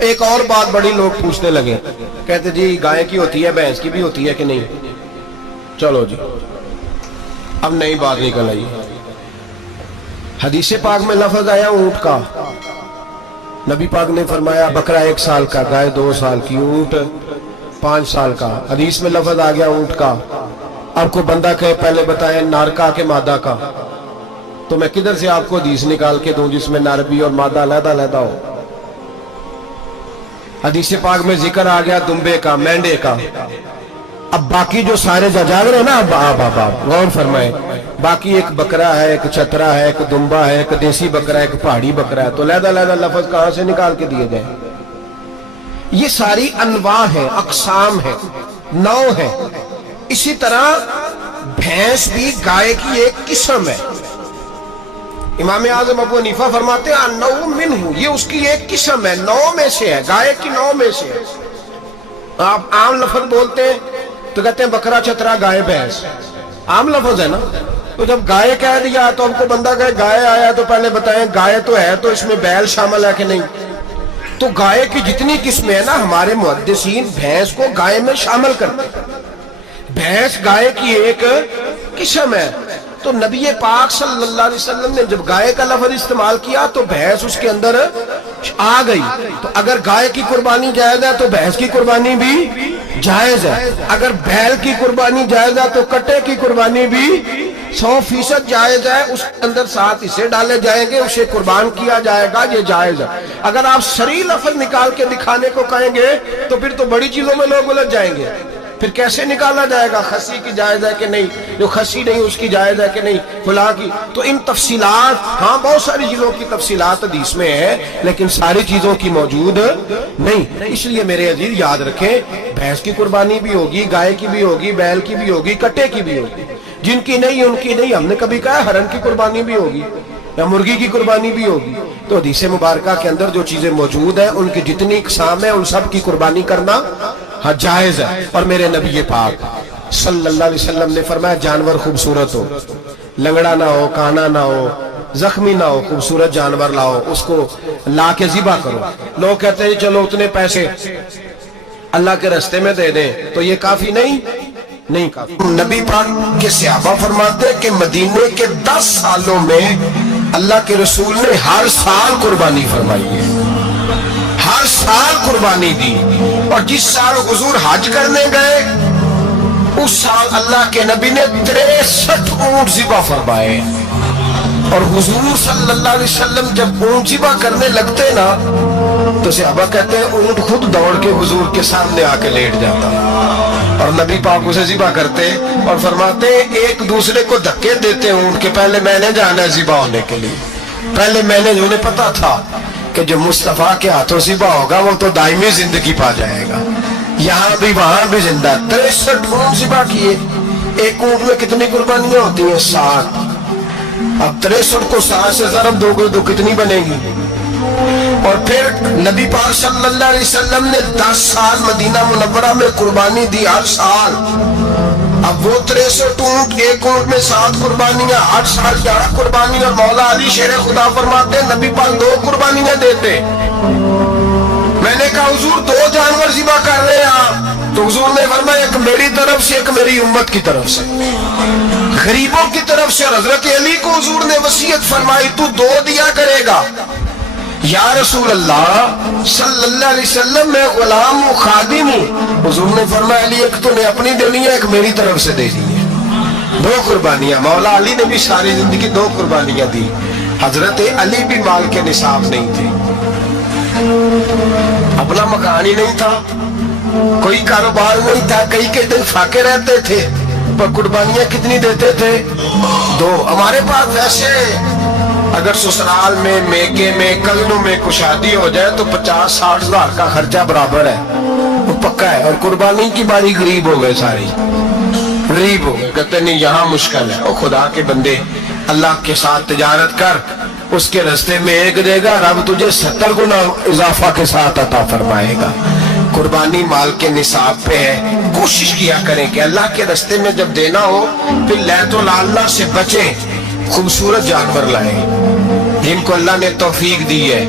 ایک اور بات بڑی لوگ پوچھنے لگے, کہتے جی گائے کی ہوتی ہے بھینس کی بھی ہوتی ہے کہ نہیں؟ چلو جی اب نئی بات نکل آئی. حدیث پاک میں لفظ آیا اونٹ کا, نبی پاک نے فرمایا بکرا 1 سال کا, گائے 2 سال کی, اونٹ 5 سال کا. حدیث میں لفظ آ گیا اونٹ کا. آپ کو بندہ کہے پہلے بتائیں نر کا کہ مادہ کا, تو میں کدھر سے آپ کو حدیث نکال کے دوں جس میں نر بھی اور مادہ علیحدہ علیحدہ ہو؟ حدیث پاک میں ذکر آ گیا دمبے کا, مینڈے کا. اب باقی جو سارے جاگ رہے ہیں نا, اب غور فرمائیں, باقی ایک بکرا ہے, ایک چترا ہے, ایک دمبا ہے, ایک دیسی بکرا ہے, ایک پہاڑی بکرا ہے, تو علیحدہ علیحدہ لفظ کہاں سے نکال کے دیے جائیں؟ یہ ساری انواع ہیں, اقسام ہیں, نوع ہیں. اسی طرح بھینس بھی گائے کی ایک قسم ہے. امام اعظم ابو حنیفہ فرماتے ہیں النوع منہ, یہ اس کی ایک قسم ہے, نوع میں سے ہے, گائے کی نوع میں سے ہے. آپ عام لفظ بولتے ہیں تو کہتے ہیں بکرا چترا گائے بھینس, عام لفظ ہے نا. تو جب گائے کہہ دیا تو ہم کو بندہ کہے گائے آیا تو پہلے بتائیں گائے تو ہے تو اس میں بیل شامل ہے کہ نہیں؟ تو گائے کی جتنی قسمیں ہیں نا, ہمارے محدثین بھینس کو گائے میں شامل کرتے ہیں. بھینس گائے کی ایک قسم ہے. تو نبی پاک صلی اللہ علیہ وسلم نے جب گائے کا لفظ استعمال کیا تو بھینس اس کے اندر آ گئی. تو اگر گائے کی قربانی جائز ہے تو بھینس کی قربانی بھی جائز ہے. اگر بیل کی قربانی جائز ہے تو کٹے کی قربانی بھی 100% جائز ہے. اس کے اندر 7 حصے ڈالے جائیں گے, اسے قربان کیا جائے گا, یہ جائز ہے. اگر آپ صریح لفظ نکال کے دکھانے کو کہیں گے تو پھر تو بڑی چیزوں میں لوگ الجھ جائیں گے. پھر کیسے نکالا جائے گا خسی کی جائز ہے کہ نہیں, جو خسی نہیں اس کی جائز ہے کہ نہیں, فلاں کی. تو ان تفصیلات, ہاں بہت ساری چیزوں کی تفصیلات حدیث میں ہے, لیکن ساری چیزوں کی موجود نہیں. اس لیے میرے عزیز یاد رکھیں, بھینس کی قربانی بھی ہوگی, گائے کی بھی ہوگی, بیل کی بھی ہوگی, کٹے کی بھی ہوگی. جن کی نہیں ان کی نہیں. ہم نے کبھی کہا ہرن کی قربانی بھی ہوگی یا مرغی کی قربانی بھی ہوگی. تو حدیث مبارکہ کے اندر جو چیزیں موجود ہیں ان کی جتنی اقسام ہیں ان سب کی قربانی کرنا ہاں جائز ہے. اور میرے نبی پاک صلی اللہ علیہ وسلم نے فرمایا جانور خوبصورت ہو, لنگڑا نہ ہو, کانا نہ ہو, زخمی نہ ہو, خوبصورت جانور لاؤ, اس کو لا کے ذبح کرو. لوگ کہتے ہیں چلو اتنے پیسے اللہ کے راستے میں دے دیں, تو یہ کافی نہیں کافی. نبی پاک کے صحابہ فرماتے ہیں کہ مدینے کے 10 سالوں میں اللہ کے رسول نے ہر سال قربانی فرمائی ہے, ہر سال قربانی دی. اور جس سال حضور حج کرنے گئے اس سال اللہ کے نبی نے 63 اونٹ ذبح فرمائے. اور حضور صلی اللہ علیہ وسلم جب اونٹ ذبح کرنے لگتے نا تو صحابہ کہتے ہیں اونٹ خود دوڑ کے حضور کے سامنے آ کے لیٹ جاتا اور نبی پاک اسے ذبح کرتے اور فرماتے ایک دوسرے کو دھکے دیتے اونٹ کے, پہلے میں نے جانا ہے ذبح ہونے کے لیے, پہلے میں نے, انہیں پتا تھا کہ جو مصطفیٰ کے ہاتھوں ذبح ہوگا وہ تو دائمی زندگی پا جائے گا, یہاں بھی وہاں بھی زندہ. 63 اونٹ ذبح کیے. ایک اونٹ میں کتنی قربانیاں ہوتی ہیں؟ 60. اب 63 کو 60 سے ضرب دو گے تو کتنی بنے گی؟ اور پھر نبی پاک صلی اللہ علیہ وسلم نے 10 سال مدینہ منورہ میں قربانی دی, ہر سال. اب وہ 63 اونٹ, ایک اونٹ میں 7 قربانیاں, 8 سال 11 قربانی. اور مولا علی شیر خدا فرماتے نبی پاک 2 قربانیاں دیتے. میں نے کہا حضور 2 جانور ذبح کر رہے ہیں آپ, تو حضور نے فرمایا ایک میری طرف سے ایک میری امت کی طرف سے, غریبوں کی طرف سے. اور حضرت علی کو حضور نے وصیت فرمائی تو 2 دیا کرے گا. یا رسول اللہ صلی اللہ علیہ وسلم میں غلام و خادم ہوں. حضور نے فرمایا علی ایک تو نے اپنی دینی ہے, ایک میری طرف سے دے دی ہے. 2 قربانیاں. مولا علی نے بھی ساری زندگی 2 قربانیاں دی. حضرت علی بھی مال کے نصاب نہیں تھے, اپنا مکان ہی نہیں تھا, کوئی کاروبار نہیں تھا, کئی دن فاقے رہتے تھے, پر قربانیاں کتنی دیتے تھے؟ 2. ہمارے پاس ویسے اگر سسرال میں, میکے میں, کزنوں میں کچھ شادی ہو جائے تو 50-60 ہزار کا خرچہ برابر ہے, وہ پکا ہے. اور قربانی کی باری غریب ہو گئے, ساری غریب ہو گئے. کہتے نہیں یہاں مشکل ہے. او خدا کے بندے, اللہ کے ساتھ تجارت کر, اس کے رستے میں 1 دے گا, رب تجھے 70 گنا اضافہ کے ساتھ عطا فرمائے گا. قربانی مال کے نصاب پہ ہے. کوشش کیا کریں کہ اللہ کے رستے میں جب دینا ہو پھر لیت اللہ سے بچیں, خوبصورت جانور لائیں جن کو اللہ نے توفیق دی ہے.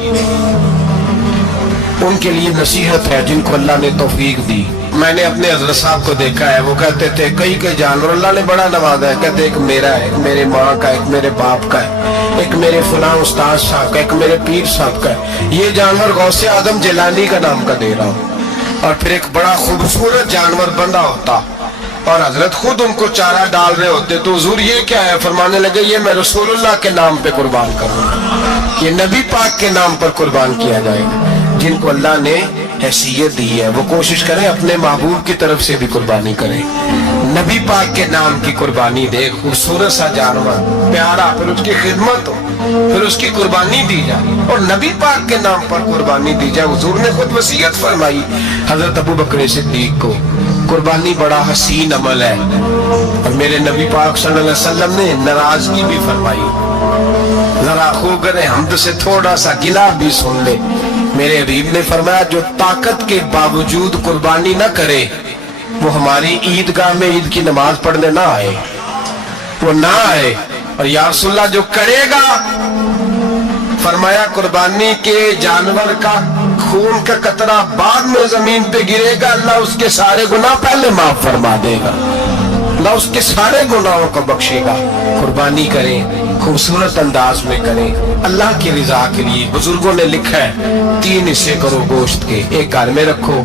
ان کے لیے نصیحت ہے جن کو اللہ نے توفیق دی. میں نے اپنے حضرت صاحب کو دیکھا ہے, وہ کہتے تھے کئی جانور اللہ نے بڑا نوازا ہے, کہتے ایک میرا ہے, ایک میرے ماں کا, ایک میرے باپ کا ہے, ایک میرے فلاں استاد صاحب کا, ایک میرے پیر صاحب کا ہے. یہ جانور غوث اعظم جیلانی کا نام کا دے رہا ہوں. اور پھر ایک بڑا خوبصورت جانور بندہ ہوتا اور حضرت خود ان کو چارہ ڈال رہے ہوتے, تو حضور یہ کیا ہے؟ فرمانے لگے یہ میں رسول اللہ کے نام پہ قربان کروں گا, یہ نبی پاک کے نام پر قربان کیا جائے گا. جن کو اللہ نے حیثیت دی ہے وہ کوشش کریں اپنے محبوب کی طرف سے بھی قربانی کریں, نبی پاک کے نام کی قربانی دے. خوبصورت سا جانور پیارا, پھر اس کی خدمت ہو, پھر اس کی قربانی دی جائے اور نبی پاک کے نام پر قربانی دی جائے. حضور نے خود وصیت فرمائی حضرت ابو بکر صدیق کو, قربانی بڑا حسین عمل ہے. اور میرے نبی پاک صلی اللہ علیہ وسلم نے ناراضگی بھی فرمائی, ذرا خوگر حمد سے تھوڑا سا گلا بھی سن لے. میرے حبیب نے فرمایا جو طاقت کے باوجود قربانی نہ کرے وہ ہماری عیدگاہ میں عید کی نماز پڑھنے نہ آئے, وہ نہ آئے. اور یا رسول اللہ جو کرے گا, فرمایا قربانی کے جانور کا خون کا قطرہ بعد میں زمین پہ گرے گا, اللہ اس کے سارے گناہ پہلے معاف فرما دے گا, اللہ اس کے سارے گناہوں کو بخشے گا. قربانی کریں, خوبصورت انداز میں کریں, اللہ کی رضا کے لیے. بزرگوں نے لکھا ہے 3 حصے کرو گوشت کے, ایک گھر میں رکھو,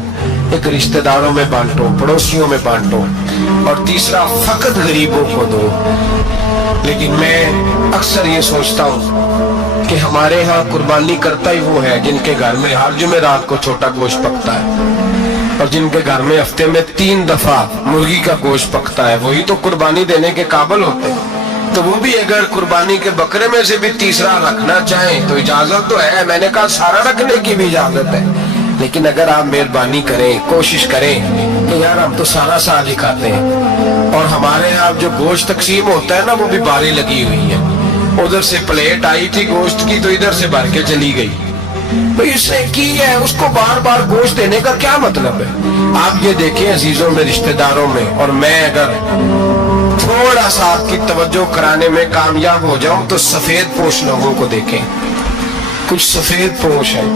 ایک رشتہ داروں میں بانٹو, پڑوسیوں میں بانٹو, اور تیسرا فقط غریبوں کو دو. لیکن میں اکثر یہ سوچتا ہوں کہ ہمارے ہاں قربانی کرتا ہی وہ ہے جن کے گھر میں ہر جمعرات کو چھوٹا گوشت پکتا ہے, اور جن کے گھر میں ہفتے میں 3 دفعہ مرغی کا گوشت پکتا ہے, وہی تو قربانی دینے کے قابل ہوتے ہیں. تو وہ بھی اگر قربانی کے بکرے میں سے بھی تیسرا رکھنا چاہیں تو اجازت تو ہے. میں نے کہا سارا رکھنے کی بھی اجازت ہے, لیکن اگر آپ مہربانی کریں, کوشش کریں کہ یار ہم تو سارا سال ہی کھاتے ہیں, اور ہمارے یہاں جو گوشت تقسیم ہوتا ہے نا وہ بھی باری لگی ہوئی ہے. ادھر سے پلیٹ آئی تھی گوشت کی تو ادھر سے بھر کے چلی گئی. بھئی اس نے کی ہے, اس کو بار بار گوشت دینے کا کیا مطلب ہے؟ آپ یہ دیکھیں عزیزوں میں, رشتہ داروں میں, اور میں اگر تھوڑا سا آپ کی توجہ کرانے میں کامیاب ہو جاؤں تو سفید پوش لوگوں کو دیکھیں. کچھ سفید پوش ہیں,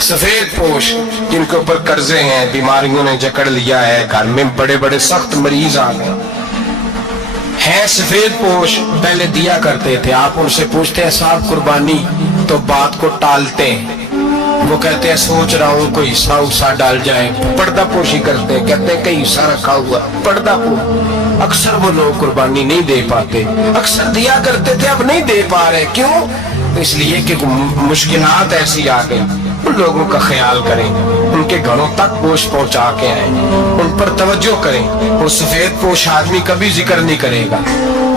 سفید پوش جن کے اوپر قرضے ہیں, بیماریوں نے جکڑ لیا ہے, گھر میں بڑے بڑے سخت مریض آ گئے ہیں. سفید پوش پہلے دیا کرتے تھے, آپ ان سے پوچھتے ہیں صاحب قربانی, تو بات کو ٹالتے ہیں. وہ کہتے ہیں سوچ رہا ہوں کوئی حصہ ڈال جائیں. پردہ پوشی کرتے ہیں, کہتے ہیں کئی حصہ رکھا ہوا, پردہ پوش. اکثر وہ لوگ قربانی نہیں دے پاتے, اکثر دیا کرتے تھے اب نہیں دے پا رہے. کیوں؟ اس لیے کہ مشکلات ایسی آ گئی. ان لوگوں کا خیال کریں, ان کے گھروں تک گوشت پہنچا کے آئیں, ان پر توجہ کریں. وہ سفید پوش آدمی کبھی ذکر نہیں کرے گا.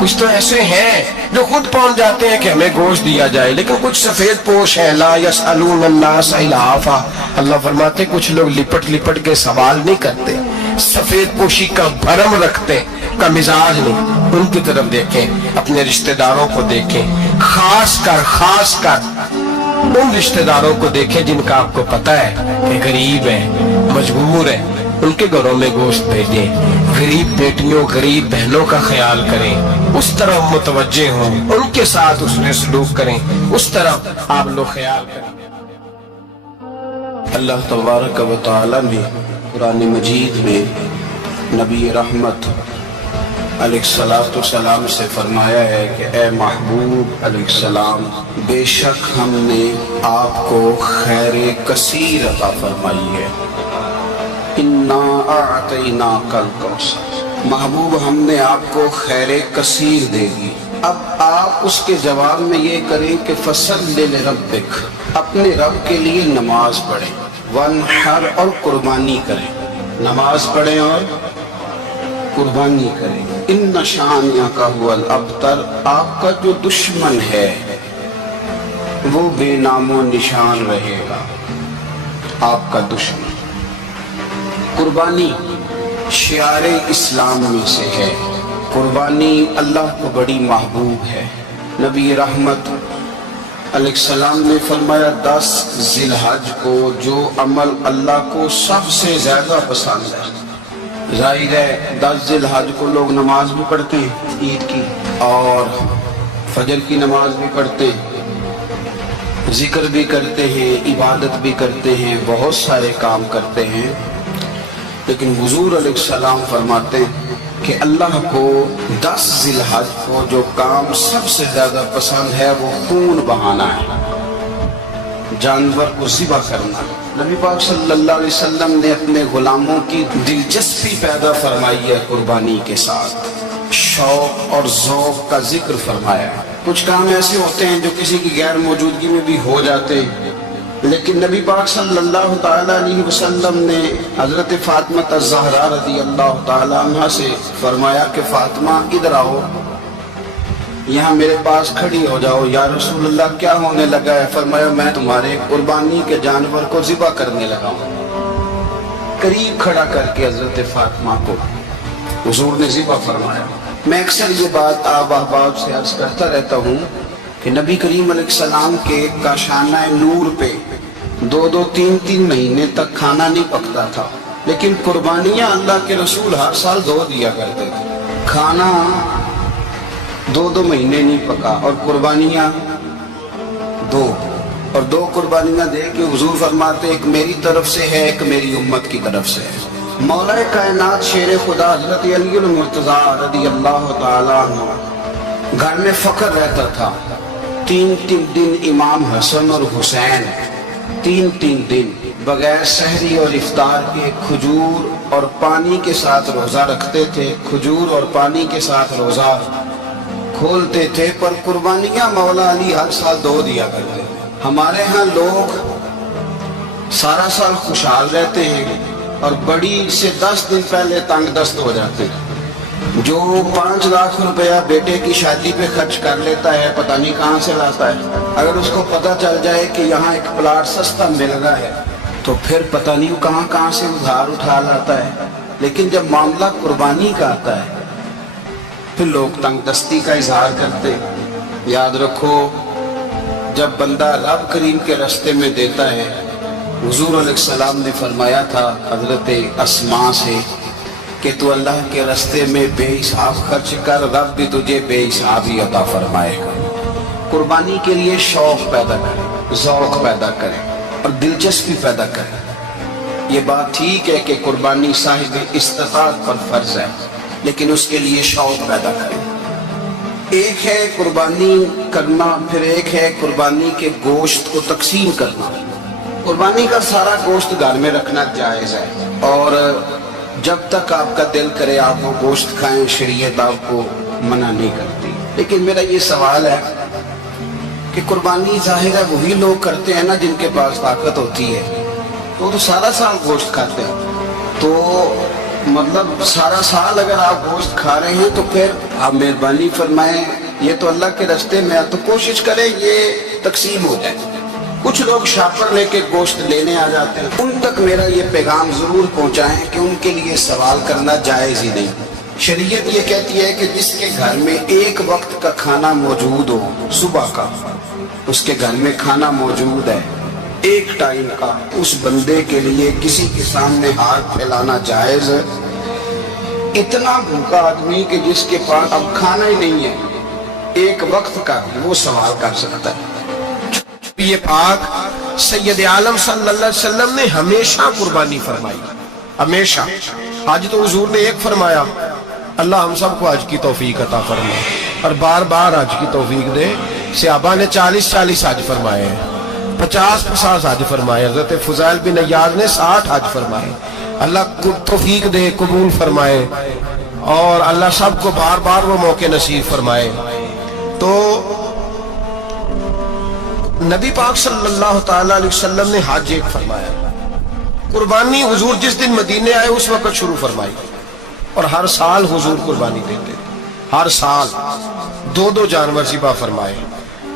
کچھ تو ایسے ہیں جو خود پہنچ جاتے ہیں کہ ہمیں گوشت دیا جائے, لیکن کچھ سفید پوش ہیں لا یسألون الناس الحافا. اللہ فرماتے کچھ لوگ لپٹ لپٹ کے سوال نہیں کرتے, سفید پوشی کا بھرم رکھتے, کا مزاج نہیں. ان کی طرف دیکھیں, اپنے رشتہ داروں کو دیکھیں, خاص کر ان رشتہ داروں کو دیکھیں جن کا آپ کو پتا ہے کہ غریب ہیں, مجبور ہیں, ان کے گھروں میں گوشت بھیجیں. غریب بیٹیوں, غریب بہنوں کا خیال کریں, اس طرح متوجہ ہوں, ان کے ساتھ اس میں سلوک کریں, اس طرح آپ لوگ خیال کریں. اللہ تبارک و تعالی نے قرآن مجید میں نبی رحمت علیہ السلام سے فرمایا ہے کہ اے محبوب علیہ السلام, بے شک ہم نے آپ کو خیر کثیر عطا فرمائی ہے. انا اعطیناک الکوثر, محبوب ہم نے آپ کو خیر کثیر دے دی. اب آپ اس کے جواب میں یہ کریں کہ فصل لربک, اپنے رب کے لیے نماز پڑھیں, وانحر, اور قربانی کریں. نماز پڑھیں اور قربانی کریں. ان شانئک ھو الابتر, آپ کا جو دشمن ہے وہ بے نام و نشان رہے گا. آپ کا دشمن. قربانی شعار اسلام میں سے ہے. قربانی اللہ کو بڑی محبوب ہے. نبی رحمت علیہ السلام نے فرمایا 10 ذی الحج کو جو عمل اللہ کو سب سے زیادہ پسند ہے. ظاہر ہے 10 ذی الحج کو لوگ نماز بھی پڑھتے ہیں عید کی, اور فجر کی نماز بھی پڑھتے ہیں, ذکر بھی کرتے ہیں، عبادت بھی کرتے ہیں، بہت سارے کام کرتے ہیں، لیکن حضور علیہ السلام فرماتے ہیں کہ اللہ کو 10 ذی الحج کو جو کام سب سے زیادہ پسند ہے وہ خون بہانا ہے، جانور کو ذبح کرنا۔ نبی پاک صلی اللہ علیہ وسلم نے اپنے غلاموں کی دلچسپی پیدا فرمائی ہے قربانی کے ساتھ، شوق اور ذوق کا ذکر فرمایا۔ کچھ کام ایسے ہوتے ہیں جو کسی کی غیر موجودگی میں بھی ہو جاتے ہیں، لیکن نبی پاک صلی اللہ تعالیٰ علیہ وسلم نے حضرت فاطمہ الزہرا رضی اللہ تعالیٰ عنہ سے فرمایا کہ فاطمہ ادھر آؤ، یہاں میرے پاس کھڑی ہو جاؤ۔ یا رسول اللہ کیا ہونے لگا ہے؟ فرمایا میں تمہارے قربانی کے جانور کو ذبح کرنے لگا ہوں۔ قریب کھڑا کر کے حضرت فاطمہ کو حضور نے ذبح فرمایا۔ میں اکثر یہ بات آپ احباب سے عرض کرتا رہتا ہوں کہ نبی کریم علیہ السلام کے کاشانہ نور پہ 2-3 مہینے تک کھانا نہیں پکتا تھا، لیکن قربانیاں اللہ کے رسول ہر سال 2 دیا کرتے تھے۔ کھانا 2 مہینے نہیں پکا اور قربانیاں 2، اور 2 قربانیاں دے کے حضور فرماتے ایک میری طرف سے ہے، ایک میری امت کی طرف سے ہے۔ مولا کائنات شیر خدا حضرت علی المرتضیٰ رضی اللہ تعالیٰ عنہ گھر میں فخر رہتا تھا۔ 3 دن امام حسن اور حسین 3 دن بغیر سحری اور افطار کے کھجور اور پانی کے ساتھ روزہ رکھتے تھے، کھجور اور پانی کے ساتھ روزہ کھولتے تھے، پر قربانیاں مولا علی ہر سال 2 دیا کرتے۔ ہمارے ہاں لوگ سارا سال خوشحال رہتے ہیں اور بڑی سے 10 دن پہلے تنگ دست ہو جاتے ہیں۔ جو 5 لاکھ روپیہ بیٹے کی شادی پہ خرچ کر لیتا ہے پتہ نہیں کہاں سے لاتا ہے، اگر اس کو پتہ چل جائے کہ یہاں ایک پلاٹ سستا مل رہا ہے تو پھر پتہ نہیں کہاں سے ادھار اٹھا لاتا ہے۔ لیکن جب معاملہ قربانی کا آتا ہے پھر لوگ تنگ دستی کا اظہار کرتے۔ یاد رکھو جب بندہ رب کریم کے راستے میں دیتا ہے، حضور علیہ السلام نے فرمایا تھا حضرت اسماء سے کہ تو اللہ کے راستے میں بے حساب خرچ کر، رب بھی تجھے بے حساب ہی عطا فرمائے گا۔ قربانی کے لیے شوق پیدا کرے، ذوق پیدا کرے اور دلچسپی پیدا کرے۔ یہ بات ٹھیک ہے کہ قربانی صاحب استطاعت پر فرض ہے، لیکن اس کے لیے شوق پیدا کرے۔ ایک ہے قربانی کرنا، پھر ایک ہے قربانی کے گوشت کو تقسیم کرنا۔ قربانی کا سارا گوشت گھر میں رکھنا جائز ہے، اور جب تک آپ کا دل کرے آپ وہ گوشت کھائیں، شریعت آپ کو منع نہیں کرتی۔ لیکن میرا یہ سوال ہے کہ قربانی ظاہر ہے وہی لوگ کرتے ہیں نا جن کے پاس طاقت ہوتی ہے، وہ تو سارا سال گوشت کھاتے ہیں، تو مطلب سارا سال اگر آپ گوشت کھا رہے ہیں تو پھر آپ مہربانی فرمائیں، یہ تو اللہ کے راستے میں ہے تو کوشش کریں یہ تقسیم ہو جائے۔ کچھ لوگ شاپر لے کے گوشت لینے آ جاتے ہیں، ان تک میرا یہ پیغام ضرور پہنچائیں کہ ان کے لیے سوال کرنا جائز ہی نہیں۔ شریعت یہ کہتی ہے کہ جس کے گھر میں ایک وقت کا کھانا موجود ہو، صبح کا اس کے گھر میں کھانا موجود ہے ایک ٹائم کا، اس بندے کے لیے کسی کے سامنے ہاتھ پھیلانا جائز ہے۔ اتنا بھوکا آدمی کہ جس کے پاس اب کھانا ہی نہیں ہے، ایک وقت کا، وہ سوال کر سکتا ہے۔ یہ پاک سید عالم صلی اللہ علیہ وسلم نے ہمیشہ قربانی فرمائی، ہمیشہ۔ آج تو حضور نے ایک فرمایا، اللہ ہم سب کو حج کی توفیق عطا فرمائے اور بار بار حج کی توفیق دے۔ صحابہ نے 40 حج فرمائے ہیں، 50 حج فرمائے، حضرت فضیل بن عیاض نے 60 حج فرمائے۔ اللہ توفیق دے، قبول فرمائے، اور اللہ سب کو بار بار وہ موقع نصیب فرمائے۔ تو نبی پاک صلی اللہ تعالیٰ علیہ وسلم نے حج ایک فرمایا، قربانی حضور جس دن مدینے آئے اس وقت شروع فرمائی، اور ہر سال حضور قربانی دیتے، ہر سال 2 جانور ذبح فرمائے۔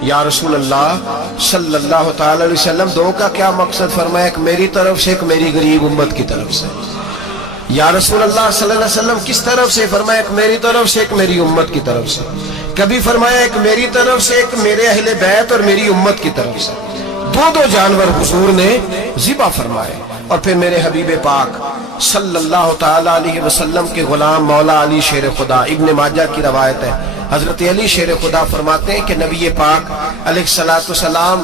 یا رسول اللہ صلی اللہ تعالیٰ علیہ وسلم 2 کا کیا مقصد فرمایا؟ ایک میری طرف سے، ایک میری غریب امت کی طرف سے۔ یا رسول اللہ صلی اللہ علیہ وسلم کس طرف سے فرمایا؟ ایک میری طرف سے، ایک میری امت کی طرف سے۔ کبھی فرمایا ایک میری طرف سے، ایک میرے اہل بیت اور میری امت کی طرف سے۔ 2 جانور حضور نے ذبح فرمائے، اور پھر میرے حبیب پاک صلی اللہ تعالیٰ علیہ وسلم کے غلام مولا علی شیر خدا، ابن ماجہ کی روایت ہے، حضرت علی شیر خدا فرماتے ہیں کہ نبی پاک علیہ السلام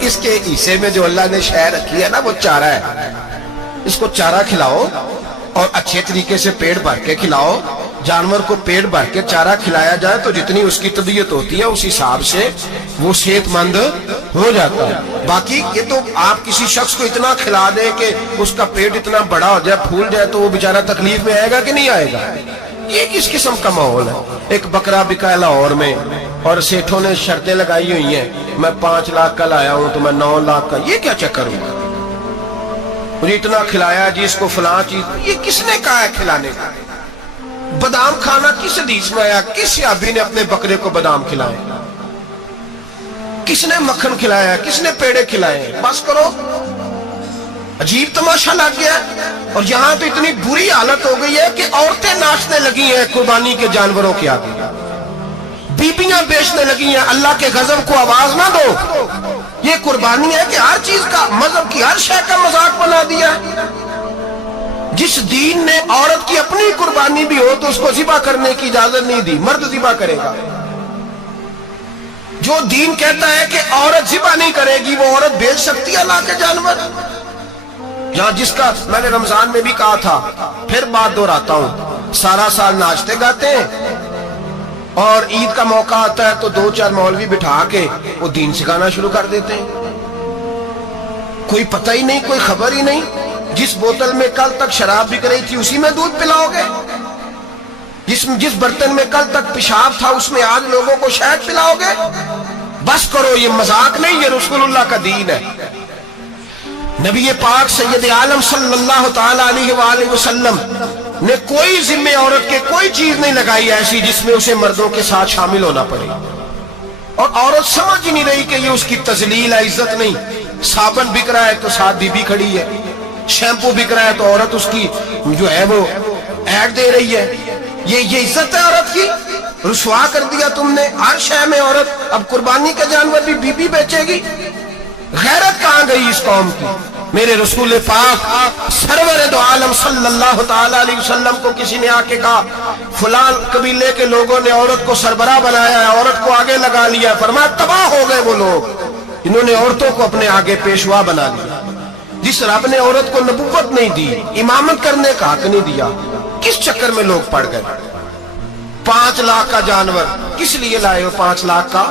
اس کے حصے میں جو اللہ نے شے رکھی ہے نا وہ چارہ ہے، اس کو چارہ کھلاؤ اور اچھے طریقے سے پیٹ بھر کے کھلاؤ. جانور کو پیٹ بھر کے چارہ کھلایا جائے تو جتنی اس کی طبیعت ہوتی ہے اس حساب سے وہ صحت مند ہو جاتا ہے. باقی یہ تو آپ کسی شخص کو اتنا کھلا دیں کہ اس کا پیٹ اتنا بڑا ہو جائے، پھول جائے، تو وہ بیچارہ تکلیف میں آئے گا کہ نہیں آئے گا؟ یہ کس قسم کا ماحول ہے؟ ایک بکرا بکا ہے لاہور میں اور سیٹھوں نے شرطیں لگائی ہوئی ہیں، میں 5 لاکھ کا لایا ہوں تو میں 9 لاکھ کا. یہ کیا چکر ہوا؟ مجھے اتنا کھلایا جی اس کو فلاں چیز. یہ کس نے کہا ہے کھلانے کا؟ بادام کھانا کس حدیث میں آیا؟ کس صحابی نے اپنے بکرے کو بادام کھلائے؟ کس نے مکھن کھلایا؟ کس نے پیڑے کھلائے؟ بس کرو. عجیب تماشا لگ گیا. اور یہاں تو اتنی بری حالت ہو گئی ہے کہ عورتیں ناچنے لگی ہیں قربانی کے جانوروں کے آگے، بیبیاں بیچنے لگی ہیں. اللہ کے غضب کو آواز نہ دو. یہ قربانی ہے کہ ہر چیز کا، مذہب کی ہر شے کا مذاق بنا دیا. جس دین نے عورت کی اپنی قربانی بھی ہو تو اس کو ذبح کرنے کی اجازت نہیں دی، مرد ذبح کرے گا. جو دین کہتا ہے کہ عورت ذبح نہیں کرے گی، وہ عورت بیچ سکتی ہے اللہ کے جانور؟ یہاں جس کا میں نے رمضان میں بھی کہا تھا، پھر بات دہراتا ہوں، سارا سال ناچتے گاتے ہیں اور عید کا موقع آتا ہے تو 2-4 مولوی بٹھا کے وہ دین سکھانا شروع کر دیتے ہیں. کوئی پتہ ہی نہیں، کوئی خبر ہی نہیں. جس بوتل میں کل تک شراب بک رہی تھی اسی میں دودھ پلاؤ گے؟ جس برتن میں کل تک پیشاب تھا اس میں آج لوگوں کو شہد پلاؤ گے؟ بس کرو. یہ مذاق نہیں، یہ رسول اللہ کا دین ہے. نبی پاک سید عالم صلی اللہ تعالی علیہ وآلہ وسلم نے کوئی ذمہ عورت کے کوئی چیز نہیں لگائی ایسی جس میں اسے مردوں کے ساتھ شامل ہونا پڑے. اور عورت سمجھ ہی نہیں رہی کہ یہ اس کی تذلیل ہے، عزت نہیں. صابن بک رہا ہے تو ساتھ بی بی کھڑی ہے، شیمپو بک رہا ہے تو عورت اس کی جو ہے وہ ایڈ دے رہی ہے. یہ عزت ہے عورت کی؟ رسوا کر دیا تم نے ہر شے میں عورت. اب قربانی کا جانور بھی بی بی بیچے گی؟ غیرت کہاں گئی اس قوم کی؟ میرے رسول پاک سرور دو عالم صلی اللہ تعالی علیہ وسلم کو کسی نے آ کے کہا فلاں قبیلے کے لوگوں نے عورت کو سربراہ بنایا ہے، عورت کو آگے لگا لیا. فرمایا تباہ ہو گئے وہ لوگ انہوں نے عورتوں کو اپنے آگے پیشوا بنا لیا. جس رب نے عورت کو نبوت نہیں دی، امامت کرنے کا حق نہیں دیا، کس چکر میں لوگ پڑ گئے؟ 5 لاکھ کا جانور کس لیے لائے ہو؟ 5 لاکھ کا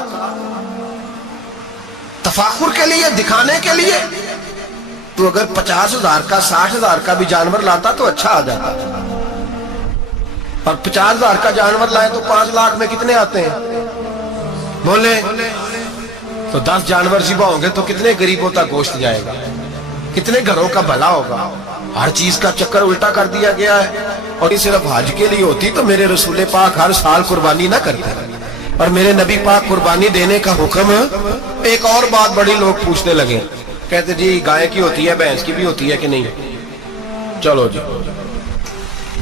تفاخر کے لیے، دکھانے کے لیے؟ تو اگر 50,000 کا 60,000 کا بھی جانور لاتا تو اچھا آ جاتا. اور 50,000 کا جانور لائے تو 5 لاکھ میں کتنے آتے ہیں؟ بولے تو 10 جانور ذبح ہوں گے تو کتنے غریبوں تک گوشت جائے گا؟ کتنے گھروں کا بھلا ہوگا؟ ہر چیز کا چکر الٹا کر دیا گیا ہے. اور یہ صرف حج کے لیے ہوتی تو میرے رسول پاک ہر سال قربانی نہ کرتے. اور میرے نبی پاک قربانی دینے کا حکم. ایک اور بات بڑی لوگ پوچھنے لگے، کہتے جی گائے کی ہوتی ہے، بھینس کی بھی ہوتی ہے کہ نہیں؟ چلو جی